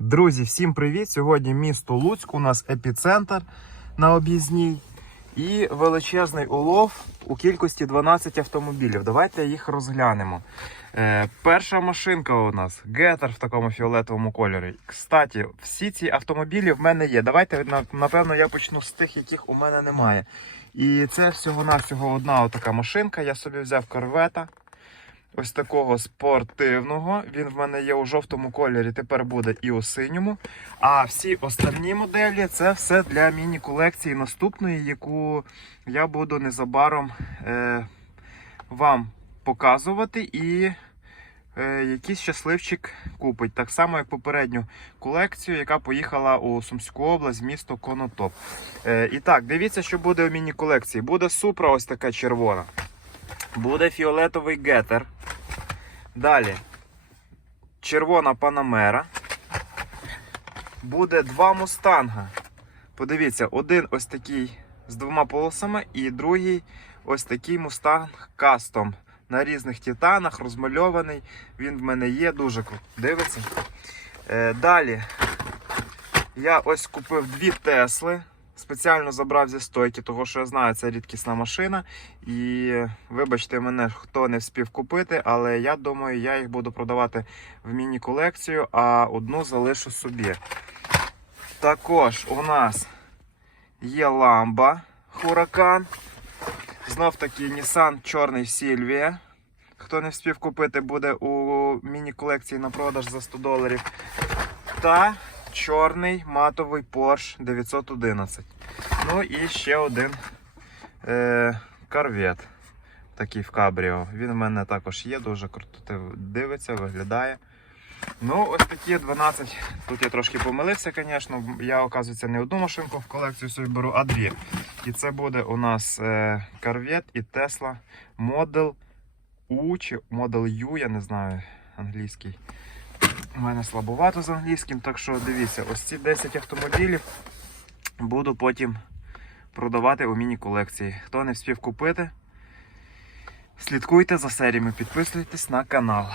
Друзі, всім привіт! Сьогодні місто Луцьк, у нас епіцентр на об'їзній і величезний улов у кількості 12 автомобілів. Давайте їх розглянемо. Е, перша машинка у нас гетер в такому фіолетовому кольорі. Кстати, всі ці автомобілі в мене є. Давайте напевно я почну з тих, яких у мене немає. І це всього-навсього одна така машинка. Я собі взяв корвета ось такого спортивного. Він в мене є у жовтому кольорі, тепер буде і у синьому. А всі остальні моделі це все для міні-колекції наступної, яку я буду незабаром е, вам показувати і. е, Якийсь щасливчик купить, так само як попередню колекцію, яка поїхала у Сумську область, місто Конотоп. Е, і так, дивіться, що буде у міні-колекції. Буде супра, ось така червона. Буде фіолетовий гетер. Далі червона панамера. Буде два мустанга. Подивіться, один ось такий з двома полосами, і другий ось такий мустанг кастом. На різних титанах, розмальований. Він в мене є, дуже круто. Дивиться. Е, далі я ось купив дві Тесли. Спеціально забрав зі стойки, тому що я знаю, це рідкісна машина. І вибачте мене, хто не вспів купити, але я думаю, я їх буду продавати в міні-колекцію, а одну залишу собі. Також у нас є ламба Huracan. Знов таки Nissan чорний Silvia. Хто не вспів купити, буде у міні-колекції на продаж за 100 доларів. Та чорний матовий Porsche 911. Ну і ще один е, корвет. Такий в кабріо. Він в мене також є, дуже круто дивиться, виглядає. Ну, ось такі 12. Тут я трошки помилився, звісно. Я, оказується, не одну машинку в колекцію собі беру, а дві. І це буде у нас е, корвет і Tesla Model U чи Model U, я не знаю англійський. У мене слабовато з англійським, так що дивіться, ось ці 10 автомобілів буду потім продавати у міні-колекції. Хто не встиг купити, слідкуйте за серіями, підписуйтесь на канал.